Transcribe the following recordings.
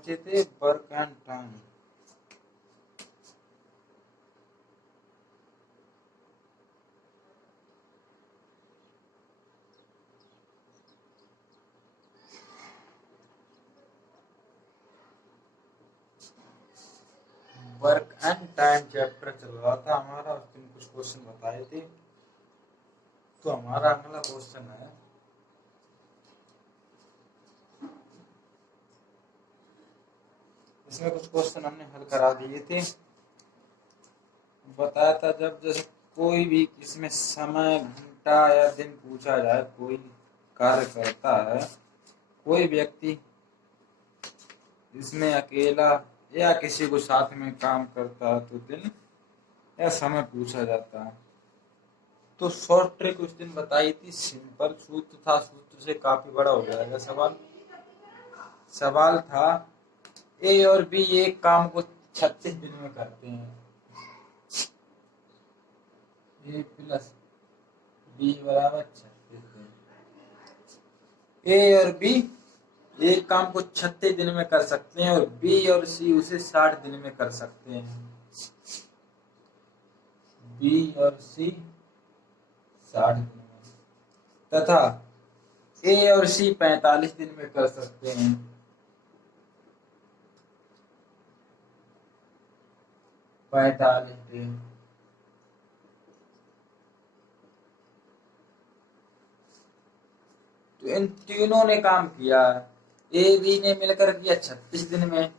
पहुंचे थे work and time. Work and time chapter चल रहा था हमारा, उस दिन कुछ क्वेश्चन बताए थे। तो हमारा अगला क्वेश्चन है, इसमें कुछ क्वेश्चन हमने हल करा दिए थे। बताया था जब जैसे कोई भी इसमें समय, घंटा या दिन पूछा जाए, कोई कार्य करता है, कोई व्यक्ति इसमें अकेला या किसी को साथ में काम करता है तो दिन या समय पूछा जाता है। तो शॉर्ट ट्रिक उस दिन बताई थी, सिंपल सूत्र था, सूत्र से काफी बड़ा हो जाएगा सवाल। सवाल था ए और बी एक काम को 36 दिन में करते हैं, ए प्लस बी बराबर 36 दिन। ए और बी एक काम को 36 दिन में कर सकते हैं और बी और सी उसे 60 दिन में कर सकते हैं। बी और सी 60 दिन में, तथा ए और सी 45 दिन में कर सकते हैं। 45 दिन। तो इन तीनों ने काम किया, ए बी ने मिलकर किया 36 दिन में,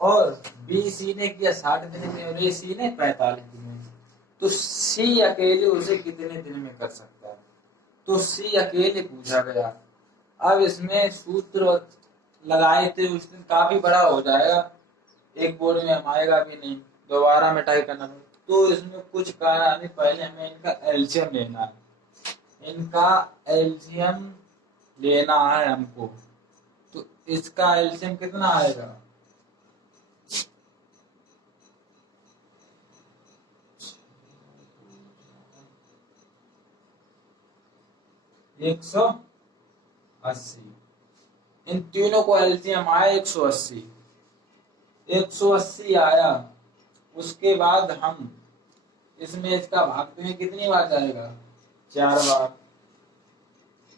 और बी सी ने किया 60 दिन में, और ए सी ने 45 दिन में। तो सी अकेले उसे कितने दिन में कर सकता है? तो सी अकेले पूछा गया। अब इसमें सूत्र लगाए थे उस दिन, काफी बड़ा हो जाएगा, एक बोर्ड में हम आएगा भी नहीं, दोबारा मिटाई करना। तो इसमें कुछ कारण नहीं, पहले हमें इनका एलसीएम लेना है, इनका एलसीएम लेना है हमको। तो इसका एलसीएम कितना आएगा? एक 180। इन तीनों को एलसीएम आया 180। 180 आया, उसके बाद हम इसमें इसका भागते हैं, कितनी बार जाएगा? 4 बार।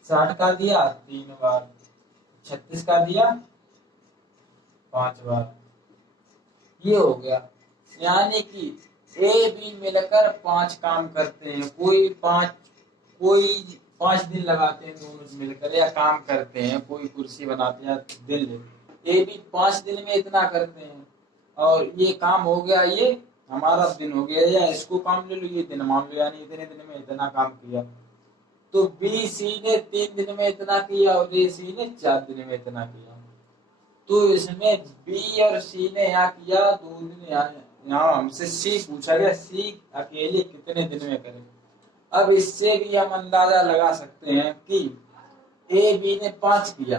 60 का दिया 3 बार, 36 का दिया 5 बार। ये हो गया, यानी कि ए बी मिलकर 5 काम करते हैं, कोई 5 दिन लगाते हैं दोनों मिलकर, या काम करते हैं, कोई कुर्सी बनाते हैं, दिन लेते। ए बी 5 दिन में इतना करते हैं, और ये काम हो गया, ये हमारा दिन हो गया, या इसको काम ले लो, ये दिन मान लो, यानी इतने दिन में इतना काम किया। तो बी सी ने 3 दिन में इतना किया और ए सी ने 4 दिन में इतना किया। तो इसमें बी और सी ने यहाँ किया 2 दिन, यहाँ हमसे सी पूछा गया, सी अकेले कितने दिन में करे। अब इससे भी हम अंदाजा लगा सकते हैं कि ए बी ने 5 किया,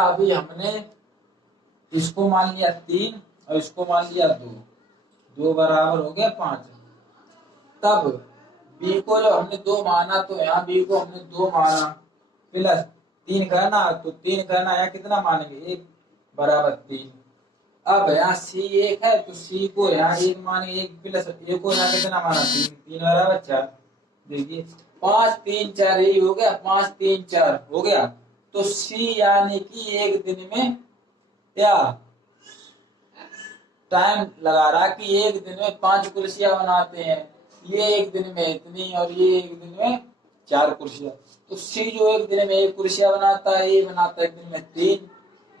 अभी हमने इसको मान लिया 3 और इसको मान लिया 2 बराबर हो गया 5। तब बी को जब हमने 2 माना, तो यहाँ बी को हमने 2 माना, प्लस 3 करना, तो 3 करना, यहाँ कितना मानेंगे? 1 बराबर 3। अब यहाँ सी 1 है, तो सी को यहाँ 1 माने, 1 प्लस ए को यहाँ कितना माना? 3 बराबर 4। देखिए 5 3 4 यही हो गया, 5 3 4 हो गया। तो सी यानी कि एक दिन में, या टाइम लगा रहा कि एक दिन में 5 कुर्सियां बनाते हैं, ये एक दिन में इतनी और ये एक दिन में 4 कुर्सियां। तो सी जो एक दिन में 1 कुर्सियां बनाता है, ये बनाता है एक दिन में 3,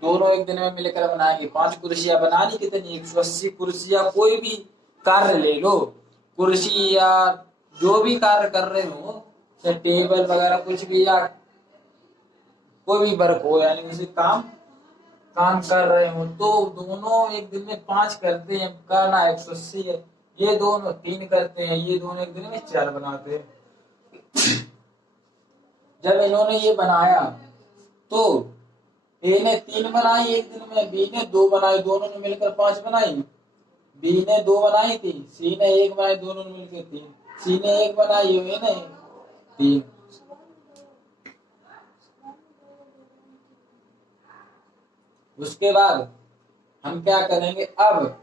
दोनों एक दिन में मिलकर बनाएंगे 5 कुर्सियां। बनानी कितनी? 180 कुर्सियां। कोई भी कार्य ले लो, कुर्सी या जो भी कार्य कर रहे हो, चाहे टेबल वगैरह कुछ भी, या कोई भी वर्क हो, यानी उसे काम कर रहे हो, तो दोनों एक दिन में 5 करते हैं, करना 180 है। ये दोनों 3 करते हैं, ये दोनों एक दिन में 4 बनाते हैं। जब इन्होंने ये बनाया, तो ए ने 3 बनाई एक दिन में, बी ने 2 बनाई, दोनों ने मिलकर 5 बनाई। बी ने 2 बनाई थी, सी ने 1 बनाई, दोनों ने मिलकर 3। सी ने 1 बनाई, ए ने 3। उसके बाद हम क्या करेंगे, अब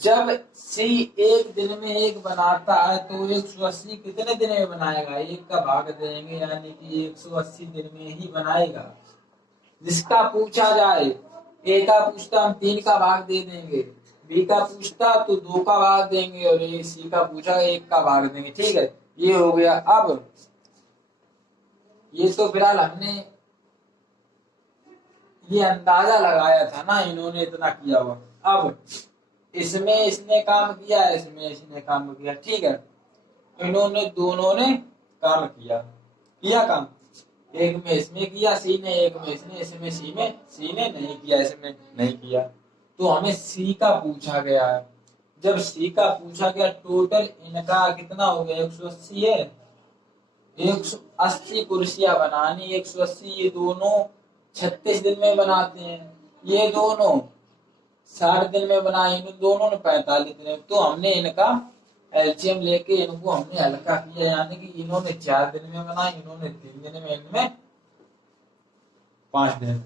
जब सी एक दिन में एक बनाता है तो 180 कितने दिन में बनाएगा, एक का भाग देंगे, यानी कि 180 दिन में ही बनाएगा। जिसका पूछा जाए, ए का पूछता हम 3 का भाग दे देंगे, बी का पूछता तो 2 का भाग देंगे, और ये सी का पूछा 1 का भाग देंगे। ठीक है, ये हो गया। अब ये तो फिलहाल हमने ये अंदाजा लगाया था ना, इन्होंने इतना किया हुआ। अब इसमें इसने काम किया, इसमें इसने काम किया। ठीक है, इन्होंने दोनों ने काम किया, किया काम। एक में इसमें किया सी ने, एक में इसने, इसमें सी ने नहीं किया, इसमें नहीं किया। तो हमें सी का पूछा गया है। जब सी का पूछा गया, टोटल इनका कितना हो गया, 180 है। 180 कुर्सियां बनानी, 180, ये दोनों 36 दिन में बनाते हैं, ये दोनों 60 दिन में बनाए, इन दोनों ने 45 दिन में। तो हमने इनका एलसीएम लेके इनको हमने हल्का किया, यानी कि इन्होंने 4 दिन में बनाए, इन्होंने 3 दिन में, इनमें 5 दिन में।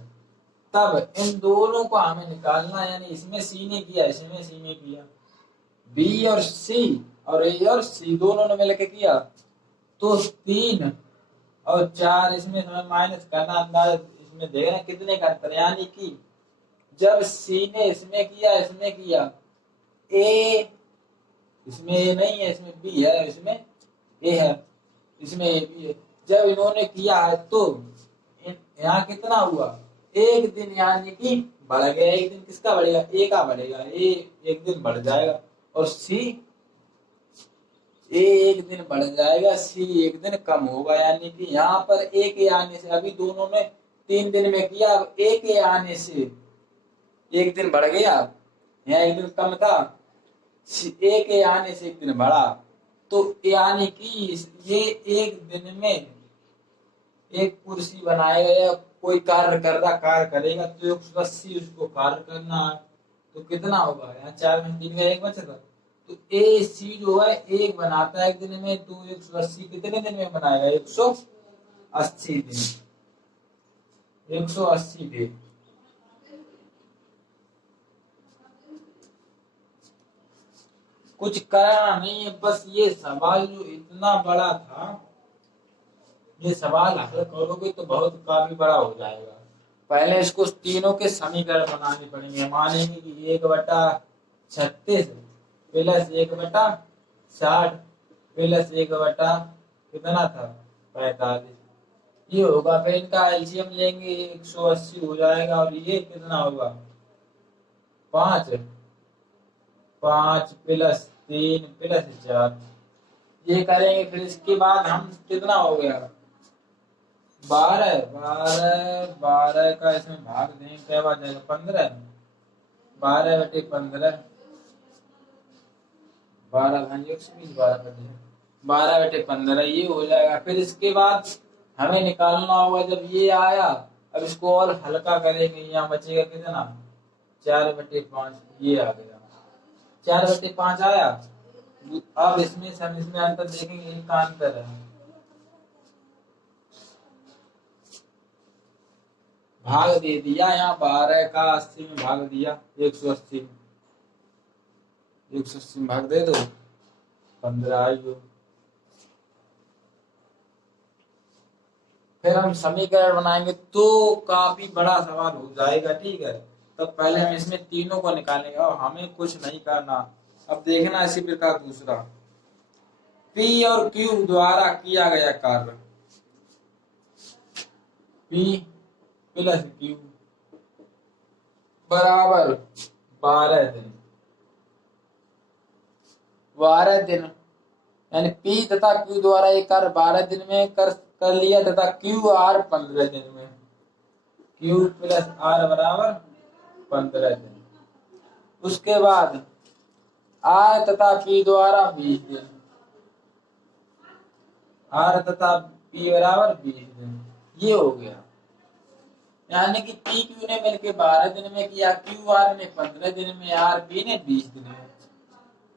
तब इन दोनों को हमें निकालना, यानी इसमें सी ने किया, इसमें सी ने किया, बी और सी और ए और सी दोनों ने मिलकर किया, तो 3 और 4 इसमें हमें माइनस करना, अंदाज इसमें देखना कितने का अंतर, यानी कि जब सी ने इसमें किया, इसमें किया, ए इसमें ए नहीं है, इसमें बी है, इसमें ए है, इसमें ए बी है। जब इन्होंने किया है तो यहाँ कितना हुआ, एक दिन, यानी कि बढ़ गया एक दिन। किसका बढ़ेगा, ए का बढ़ेगा, ए एक दिन बढ़ जाएगा, और सी ए एक दिन बढ़ जाएगा, सी एक दिन कम होगा। यानी कि यहाँ पर ए के आने से, अभी दोनों ने 3 दिन में किया, अब ए के आने से एक दिन बढ़ गया, यहाँ एक दिन कम था, ए के आने से एक दिन बढ़ा। तो यानी कि ये एक दिन में एक कुर्सी बनाएगा, या कोई कार्य कार्य करेगा, तो 180 उसको कार्य करना है, तो कितना होगा, यहाँ 4 में 3 का 1 बचेगा। तो ए सी जो है एक बनाता है एक दिन में, तो 180 कितने दिन में बनाएगा, 180 दिन, 180 दिन। कुछ करना नहीं है, बस ये सवाल जो इतना बड़ा था, ये सवाल हल करोगे तो बहुत काफी बड़ा हो जाएगा। पहले इसको तीनों के समीकरण बनाने पड़ेंगे। मानेंगे कि 1/36 प्लस 1/60 प्लस 1/ कितना था, 45, ये होगा। फिर इनका एलसीएम लेंगे, 180 हो जाएगा, और ये कितना होगा, 5 प्लस 3 प्लस 4, ये करेंगे। फिर इसके बाद हम कितना हो गया, 12 का इसमें भाग दें, क्या बात जाएगा, 15, 12/15, 12/15 ये हो जाएगा। फिर इसके बाद हमें निकालना होगा, जब ये आया, अब इसको और हल्का करेंगे, यहाँ बचेगा कितना, 4/5, ये आ गया, 4/5 आया। अब इसमें हम इसमें अंतर देखेंगे, इनका अंतर है, भाग दे दिया, यहाँ 12 का 80 में भाग दिया, 180 में भाग दे दो, 15 आई हो। फिर हम समीकरण बनाएंगे, तो काफी बड़ा सवाल हो जाएगा। ठीक है, तब पहले हम इसमें तीनों को निकालेंगे, और हमें कुछ नहीं करना। अब देखना इसी प्रकार दूसरा, पी और क्यू द्वारा किया गया कार्य, पी प्लस क्यू बराबर 12 दिन, 12 दिन, यानी पी तथा क्यू द्वारा एक कार्य 12 दिन में कर लिया, तथा क्यू आर 15 दिन में, क्यू प्लस आर बराबर 15 दिन। उसके बाद आर तथा पी द्वारा 20 दिन, आर तथा पी बराबर 20 दिन, ये हो गया। यानी कि पी क्यू ने मिलकर 12 दिन में किया, क्यू आर ने 15 दिन में, आर पी ने 20 दिन में।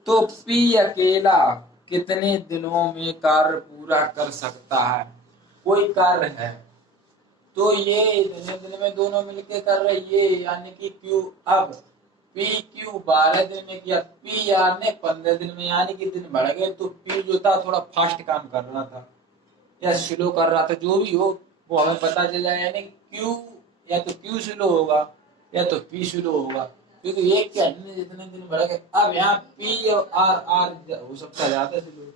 तो पी अकेला कितने दिनों में कार्य पूरा कर सकता है, कोई कार्य है, तो ये इतने दिन में दोनों मिलके कर रहे ये, यानी कि क्यू अब पी क्यू 12 दिन में किया, पी आर ने 15 दिन में, यानी कि दिन बढ़ गए। तो पी जो था थोड़ा फास्ट काम कर रहा था या स्लो कर रहा था, जो भी हो वो हमें पता चल जाए। यानी क्यू या तो क्यू स्लो होगा या तो पी स्लो होगा, क्योंकि एक के हटने जितने दिन बढ़ गए। अब यहाँ पी और आर, आर हो सकता है ज्यादा स्लो,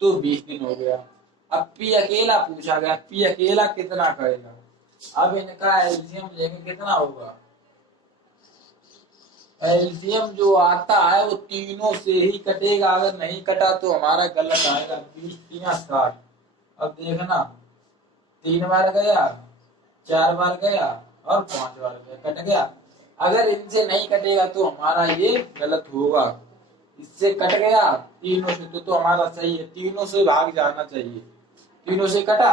तो 20 दिन हो गया। अब पी अकेला पूछा गया, पी अकेला कितना करेगा। अब इनका एलसीएम लेंगे, कितना होगा। एलसीएम जो आता है वो तीनों से ही कटेगा, अगर नहीं कटा तो हमारा गलत आएगा। 20 3 60। अब देखना, 3 बार गया, 4 बार गया और 5 बार गया, कट गया। अगर इनसे नहीं कटेगा तो हमारा ये गलत होगा। इससे कट गया तीनों से तो हमारा सही है, तीनों से भाग जाना चाहिए। तीनों से कटा,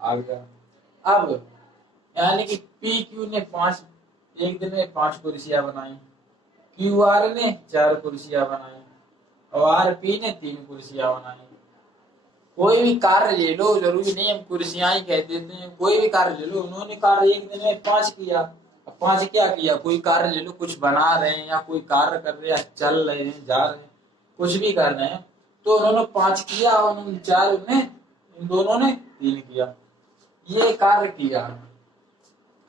आ गया। अब यानी कि पी क्यू ने 5 एक दिन में 5 कुर्सियां बनाई, क्यू आर ने 4 कुर्सियां बनाई और आर पी ने 3 कुर्सियां बनाई। कोई भी कार्य ले लो, जरूरी नहीं हम कुर्सियां ही कह देते हैं, कोई भी कार्य ले लो। उन्होंने कार्य एक दिन में 5 किया। अब 5 क्या किया, कोई कार्य ले लो, कुछ बना रहे हैं या कोई कार्य कर रहे हैं, चल रहे हैं, जा रहे हैं, कुछ भी कर रहे हैं, तो उन्होंने 5 किया और उन्होंने 4, उन्हें इन दोनों ने 3 किया। ये कार्य किया,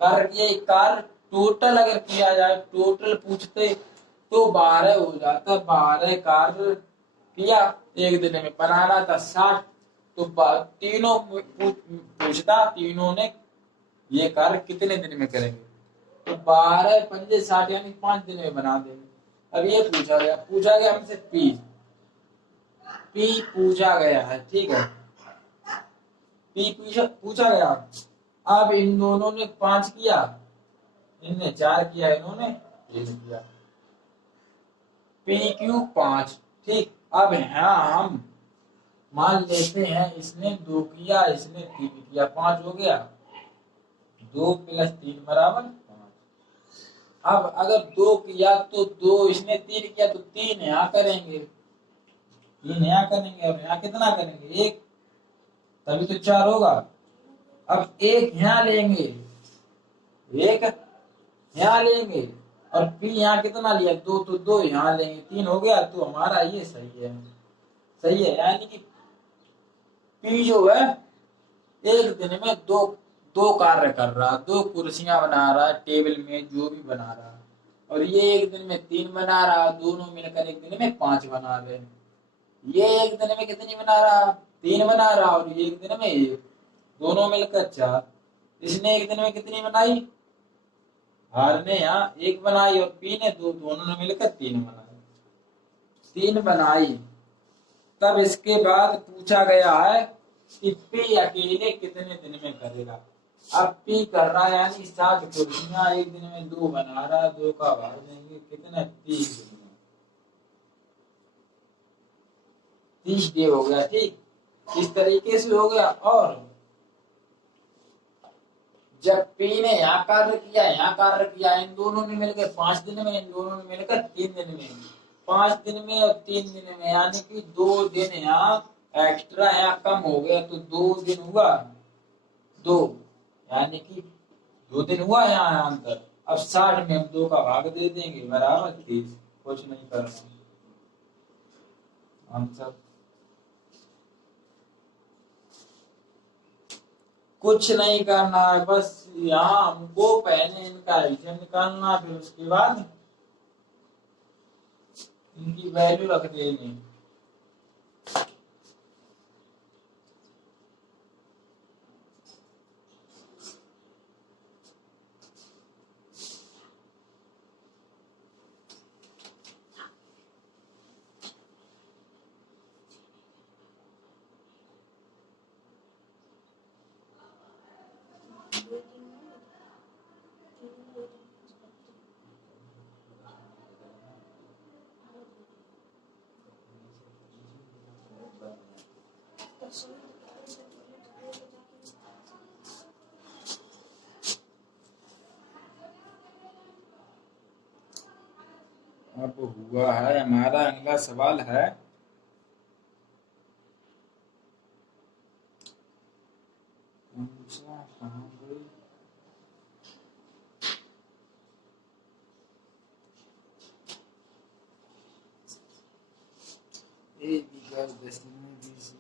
कार्य किया। एक कार्य टोटल अगर किया जाए, टोटल पूछते तो 12 हो जाता। 12 कार्य किया एक दिन में, बनाना था 60। तो तीनों पूछता, तीनों ने ये कार्य कितने दिन में करेंगे। तो 12 पंजे 60, यानी 5 दिन में बना देंगे। अब ये पूछा गया हमसे पी, पी पूछा गया है, ठीक है। पी पूछा गया। अब इन दोनों ने 5 किया, इनने 4 किया, इन्होंने 3 किया। पी क्यू 5, ठीक। अब यहाँ हम मान लेते हैं इसने 2 किया, इसने 3 किया, 5 हो गया। 2 + 3 बराबर 5। अब अगर 2 किया तो 2, इसने 3 किया तो 3 यहाँ करेंगे, 3 यहाँ करेंगे और यहाँ कितना करेंगे, 1, तभी तो 4 होगा। अब 1 यहाँ लेंगे, 1 यहाँ लेंगे और पी यहाँ कितना लिया, 2, तो 2 यहाँ लेंगे, 3 हो गया। तो हमारा ये सही है, सही है। यानी कि पी जो है एक दिन में दो कार्य कर रहा, 2 कुर्सियां बना रहा, टेबल में जो भी बना रहा, और ये एक दिन में 3 बना रहा, दोनों मिलकर एक दिन में 5 बना रहे। ये एक दिन में कितनी बना रहा, 3 बना रहा, और ये एक दिन में 1, दोनों मिलकर 4। इसने एक दिन में कितनी बनाई, आर ने यहाँ 1 बनाई और पी ने 2, दोनों ने मिलकर 3 बनाई, 3 बनाई। तब इसके बाद पूछा गया है कि पी अकेले कितने दिन में करेगा। अब पी कर रहा है, यानी 60 कुर्सियां एक दिन में 2 बना रहा है, 2 का भाग देंगे कितने, 30 दिन में, 30 डे हो गया, ठीक। इस तरीके से हो गया। और जब पी ने यहाँ कार्य किया, यहाँ कार्य किया, इन दोनों ने मिलकर 5 दिन में, इन दोनों ने मिलकर 3 दिन में, 5 दिन में और 3 दिन में, यानी कि 2 दिन यहाँ एक्स्ट्रा, यहाँ कम हो गया, तो 2 दिन हुआ, 2, यानी कि 2 दिन हुआ यहाँ अंतर। अब 60 में हम 2 का भाग दे देंगे, बराबर 30। कुछ नहीं करना आंसर, कुछ नहीं करना है, बस यहाँ हमको पहले इनका एलसीएम निकालना, फिर उसके बाद इनकी वैल्यू रख देनी। अब हुआ है हमारा अगला सवाल है, कहाँ गई? 10 दिन में 20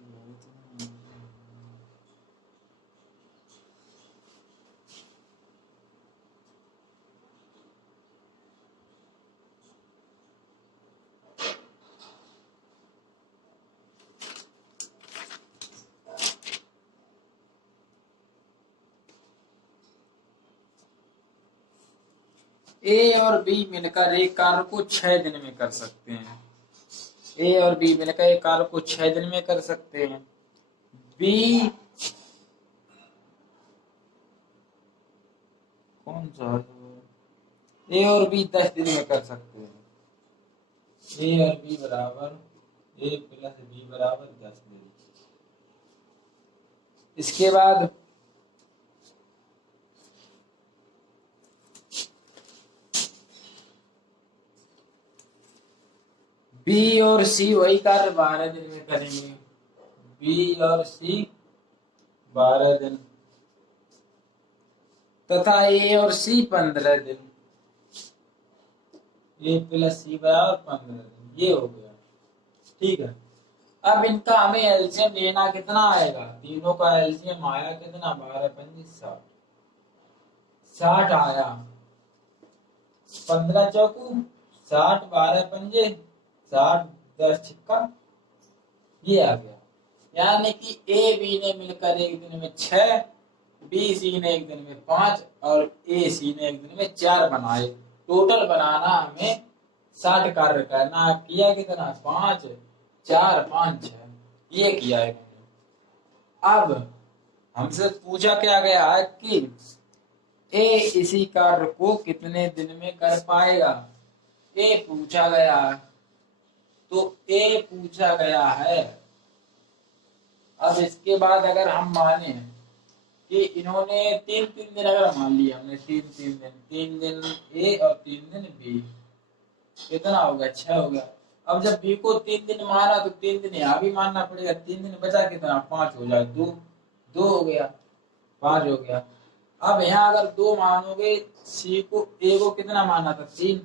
ए और बी मिलकर एक कार्य को 6 दिन में कर सकते हैं। ए और बी मिलकर एक कार्य को 6 दिन में कर सकते हैं। बी कौन सा ए और बी 10 दिन में कर सकते हैं। ए और बी बराबर ए प्लस बी बराबर 10 दिन। इसके बाद बी और सी वही कार्य 12 दिन में करेंगे। बी और सी 12 दिन तथा ए और सी 15 दिन। ए प्लस सी बराबर 15 दिन। ये हो गया, ठीक है। अब इनका हमें एलसीएम लेना कितना आएगा? तीनों का एलसीएम आया कितना? 12 पंजे 60। 60 आया। 15 चौकू 60, 12 पंजे 60, 10 छिक्का, ये आ गया। यानी कि ए बी ने मिलकर एक दिन में 6, बी सी ने एक दिन में 5 और ए सी ने एक दिन में 4 बनाए। टोटल बनाना हमें 60 कार्य करना। किया कितना? 5, 4, 5, 6, ये किया है। अब हमसे पूछा क्या गया है कि ए इसी कार्य को कितने दिन में कर पाएगा? ए पूछा गया है, तो ए पूछा गया है। अब इसके बाद अगर हम माने कि इन्होंने 3-3 दिन, अगर मान लिया हमने 3 दिन ए और 3 दिन बी, कितना हो गया? 6 हो गया। अब जब बी को 3 दिन माना तो 3 दिन यहाँ भी मानना पड़ेगा। 3 दिन बचा कितना? 5 हो जाए, 2 हो गया, 5 हो गया। अब यहाँ अगर 2 मानोगे, सी को ए को कितना माना था? 3,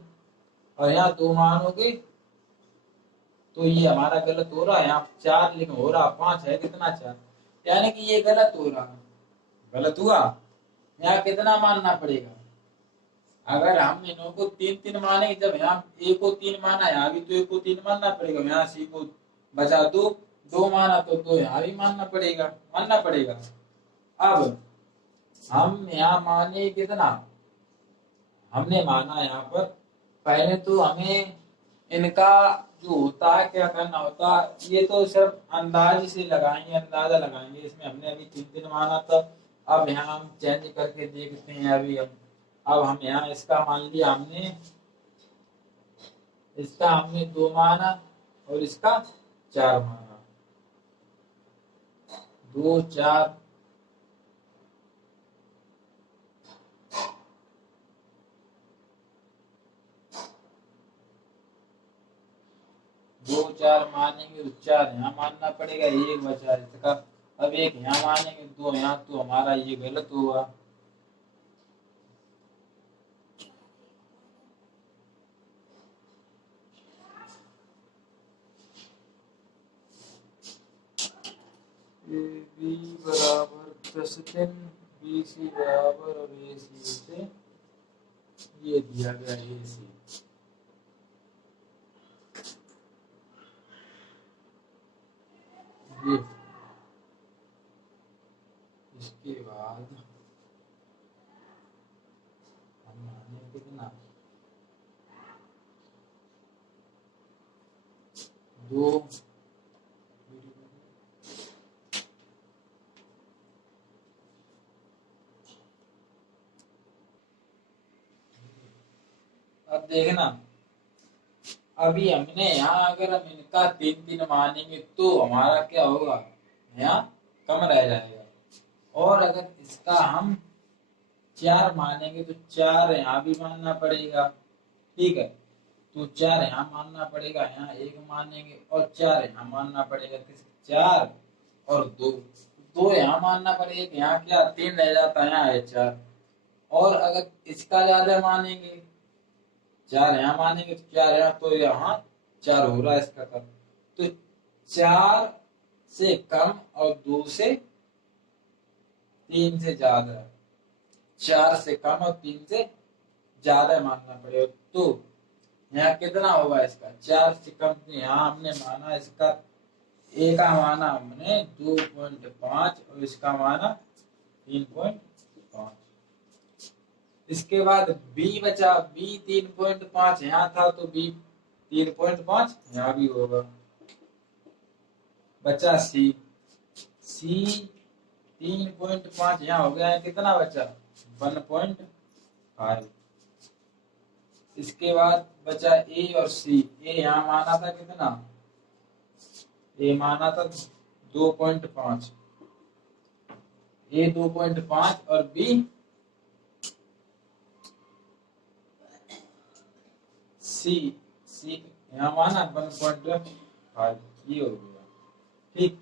और यहाँ 2 मानोगे तो ये हमारा गलत हो रहा है। यहाँ 4 लिखा हो रहा, 5 है, कितना? 4, यानी कि ये गलत हो रहा। गलत हुआ। यहाँ कितना मानना पड़ेगा? अगर हम इन्हों को 3-3 माने, जब यहाँ ए को 3 माना, यहाँ भी तो ए को 3 मानना पड़ेगा। यहाँ सी को बचा 2 माना तो 2 यहाँ भी मानना पड़ेगा। अब हम यहाँ माने कितना? हमने माना यहाँ पर, पहले तो हमें इनका जो होता है क्या करना होता है, ये तो सिर्फ अंदाज से लगाएंगे, अंदाजा लगाएंगे। इसमें हमने अभी 3 दिन माना था। अब यहाँ हम चेंज करके देखते हैं। अभी अब हम यहाँ इसका मान लिया हमने, इसका हमने 2 माना और इसका 4 माना। 2, 4, दो 4 मानेंगे तो 4 यहाँ मानना पड़ेगा, 1 बचा इसका। अब 1 यहाँ मानेंगे, 2 यहाँ, तो हमारा ये गलत हुआ। बी बराबर 10 दिन, बी सी बराबर और ए सी से ये दिया गया ए सी। ये इसके बाद हम माने कितना? 2। अब देखना, अभी हमने यहाँ अगर हम इनका 3-3 मानेंगे तो हमारा क्या होगा? यहाँ कम रह जाएगा। और अगर इसका हम 4 मानेंगे तो 4 यहाँ भी मानना पड़ेगा, ठीक है। तो 4 यहाँ मानना पड़ेगा, यहाँ 1 मानेंगे और 4 यहाँ मानना पड़ेगा। 4 और 2 यहाँ मानना पड़ेगा। यहाँ क्या 3 रह जाता है, यहाँ है 4। और अगर इसका ज्यादा मानेंगे, 4 यहाँ मानेंगे तो 4 यहाँ, तो यहाँ 4 हो रहा है इसका कर। तो 4 से कम और 2 से 3 से ज्यादा, 4 से कम और 3 से ज्यादा मानना पड़ेगा। तो यहाँ कितना होगा इसका, 4 से कम। तो यहाँ हमने माना इसका ए का माना हमने 2.5 और इसका माना 3.5। इसके बाद बी बचा, बी 3.5 यहाँ था तो बी 3.5 यहाँ भी होगा। बचा सी, सी 3.5 यहाँ हो गया है, कितना बचा 1.5। इसके बाद बचा ए और सी, ए यहाँ माना था कितना, ए माना था 2.5, ए 2.5 और बी सी, सी यहाँ माना 1.5, ये हो गया। ठीक,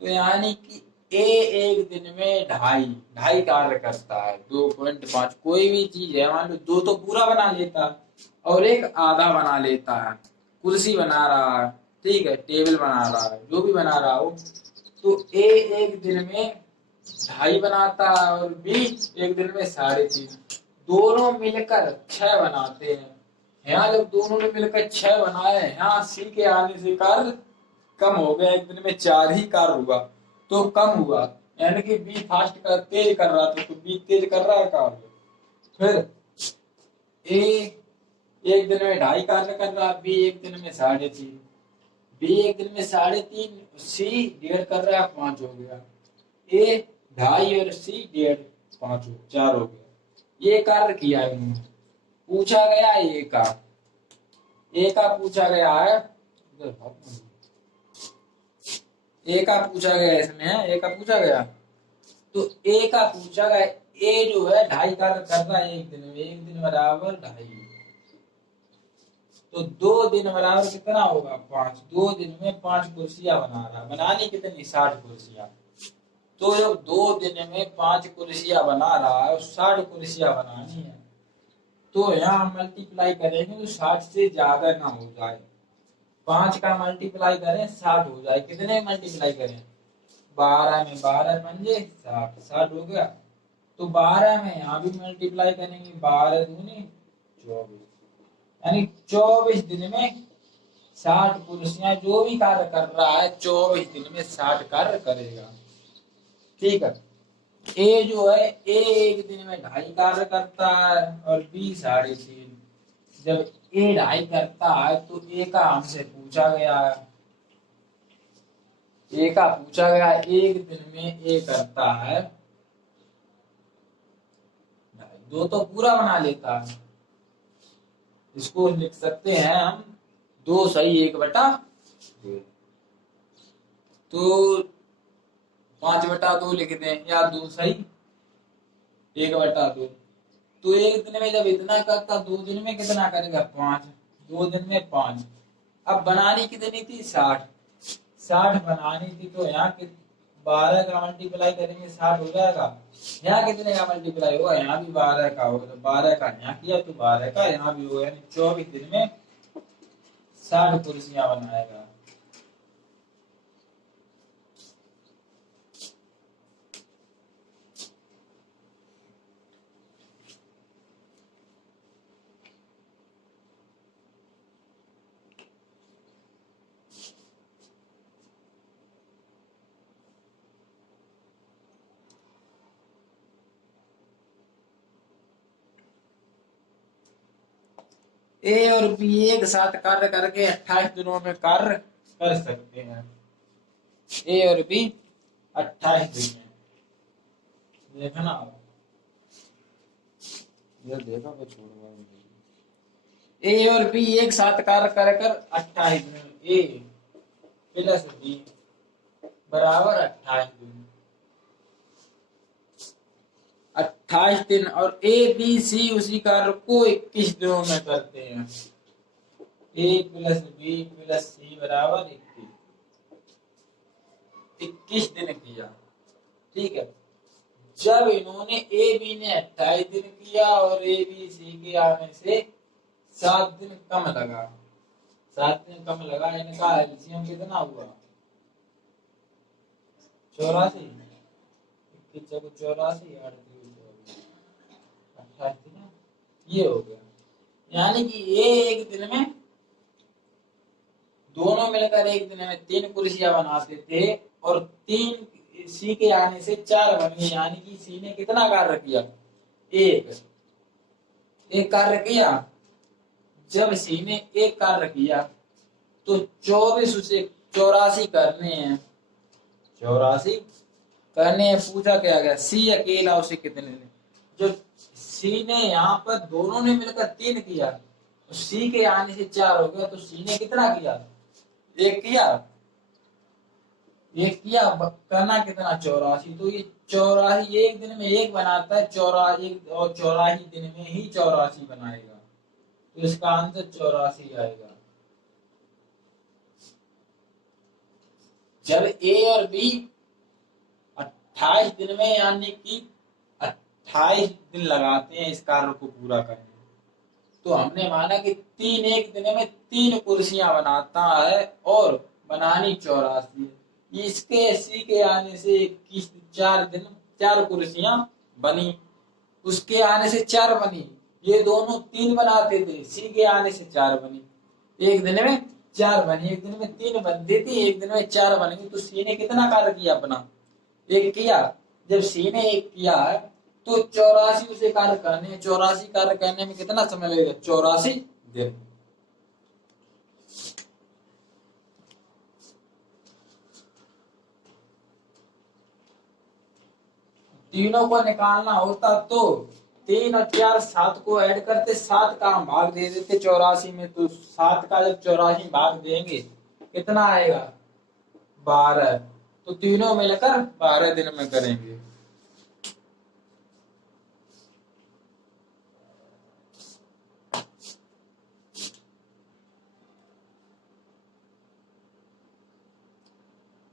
तो यानी कि ए एक दिन में ढाई कार्य करता है। 2.5 कोई भी चीज है, मान लो 2 तो पूरा बना लेता है और एक आधा बना लेता है। कुर्सी बना रहा है, ठीक है, टेबल बना रहा है, जो भी बना रहा हो, तो ए एक दिन में 2.5 बनाता है और बी एक दिन में 3.5। दोनों मिलकर 6 बनाते हैं। यहाँ जब दोनों ने मिलकर 6 बनाए, यहाँ सी के आने से कार्य कम हो गया, एक दिन में 4 ही कार्य हुआ तो कम हुआ, यानी कि बी फास्ट कर तेज कर रहा था तो बी तेज कर रहा है कार्य। फिर ए एक दिन में 2.5 कार्य कर रहा, बी एक दिन में 3.5, बी एक दिन में 3.5, सी 1.5 कर रहा है, 5 हो गया। ए 2.5 और सी 1.5, 5 4 हो गया। ये कार्य किया है इन्होंने। पूछा गया ए का पूछा गया है, ए का पूछा गया, इसमें ए का पूछा गया, तो ए का पूछा गया, ए जो है 2.5 कार्य कर रहा है एक दिन में, एक दिन बराबर 2.5, तो 2 दिन बराबर कितना होगा 5। 2 दिन में 5 कुर्सियां बना रहा, बनानी कितनी 60 कुर्सियां। तो जब 2 दिन में 5 कुर्सियां बना रहा है और 60 कुर्सियां बनानी है, तो यहाँ मल्टीप्लाई करेंगे तो 60 से ज्यादा ना हो जाए। 5 का मल्टीप्लाई करें 60 हो जाए, कितने मल्टीप्लाई करें 12 में, 12 पंजे 60, 60 हो गया। तो 12 में यहाँ भी मल्टीप्लाई करेंगे, 12 दूनी 24, यानी 24 दिन में 60 कुर्सियां, जो भी कार्य कर रहा है 24 दिन में 60 कार्य करेगा। ठीक है, ए जो है ए एक दिन में 2.5 कार्य करता है और बी 3.5। जब ए 2.5 करता है तो ए का हमसे पूछा गया है, ए का पूछा गया एक दिन में ए करता है 2 तो पूरा बना लेता है। इसको लिख सकते हैं हम 2 सही 1/2, तो 5/2 लिख दें, या 2 सही 1/2। तो एक दिन में जब इतना करता, 2 दिन में कितना करेगा 5, 2 दिन में 5। अब बनानी कितनी थी 60 बनानी थी, तो यहाँ 12 का मल्टीप्लाई करेंगे 60 हो जाएगा। यहाँ कितने का मल्टीप्लाई होगा, यहाँ भी 12 का होगा, तो 12 का यहाँ किया तो 12 का यहाँ भी होगा, यानी 24 दिन में 60 कुर्सियां बनाएगा। ए और बी एक साथ कार्य करके 28 दिनों में कार्य कर सकते हैं। ए और बी 28 दिन में, देखना देखा को छोड़, ए और बी एक साथ कार्य कर 28 दिन, ए प्लस बी बराबर 28 दिन, 28 दिन। और ए बी सी उसी कार्य को 21 दिनों में करते हैं। ए प्लस बी प्लस सी बराबर 21 दिन किया। ठीक है, जब इन्होंने ए बी ने 28 दिन किया और ए बी सी के आने से 7 दिन कम लगा, 7 में कम लगा, इनका एलसीएम कितना हुआ? 84, 84, 28 ना, ये हो गया। यानी कि ये एक दिन में दोनों मिलकर एक दिन में 3 कुर्सियां बनाते थे और 3 सी के आने से 4 बन गए। यानी कि सी ने कितना कार्य किया? एक कार्य किया। जब सी ने एक कार्य किया तो 24 उसे 84 करने हैं, 84 करने हैं। पूछा क्या गया? सी अकेला उसे कितने ने? जो सी ने यहाँ पर दोनों ने मिलकर 3 किया, तो सी के आने से 4 हो गया, तो सी ने कितना किया? एक किया। एक किया, करना कितना? 84। तो ये 84 एक दिन में एक बनाता है, 84 और 84 दिन में ही 84 बनाएगा, तो इसका आंसर 84 आएगा। जब ए और बी 28 दिन में, यानी कि 28 दिन लगाते हैं इस कार्य को पूरा करने, तो हमने माना कि 3 एक दिन में 3 कुर्सियां बनाता है और बनानी 84। इसके सी के आने से 21, 4 दिन 4 कुर्सियां बनी, उसके आने से 4 बनी। ये दोनों 3 बनाते थे, सी के आने से 4 बनी। एक दिन में 4 बनी, एक दिन में 3 बनती थी, एक दिन में 4 बनेगी। तो सी ने कितना कार्य किया? अपना एक किया। जब सी ने एक किया है तो 84 उसे कार्य करने हैं। 84 कार्य करने में कितना समय लगेगा? 84 दिन। तीनों को निकालना होता तो 3 और 4 7 को ऐड करते, 7 का हम भाग दे देते 84 में, तो 7 का जब 84 भाग देंगे कितना आएगा? 12। तो तीनों मिलकर 12 दिन में करेंगे।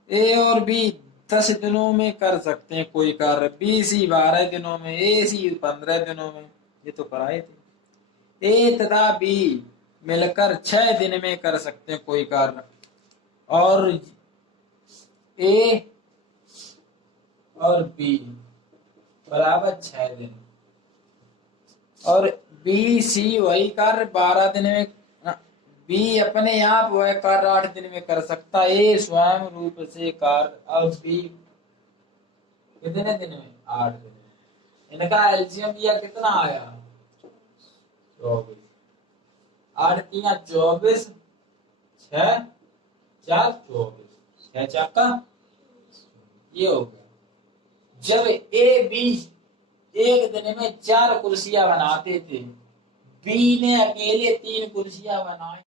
ए और बी 10 दिनों में कर सकते हैं कोई कार्य, बी सी 12 दिनों में, ए सी 15 दिनों में। ये तो पढ़ाए थे। ए तथा बी मिलकर 6 दिन में कर सकते हैं कोई कार्य, और ए और बी बराबर 6 दिन, और बी सी वही कार्य 12 दिन में, बी अपने आप वह कार्य 8 दिन में कर सकता है। ए स्वयं रूप से कार्य, और बी कितने दिन में? 8 दिन में। इनका एलसीएम दिया कितना आया? 24। 8 तिया 24, 6 4 24, 6 चाका, ये हो गया। जब ए बी एक दिन में 4 कुर्सियां बनाते थे, बी ने अकेले 3 कुर्सियां बनाई।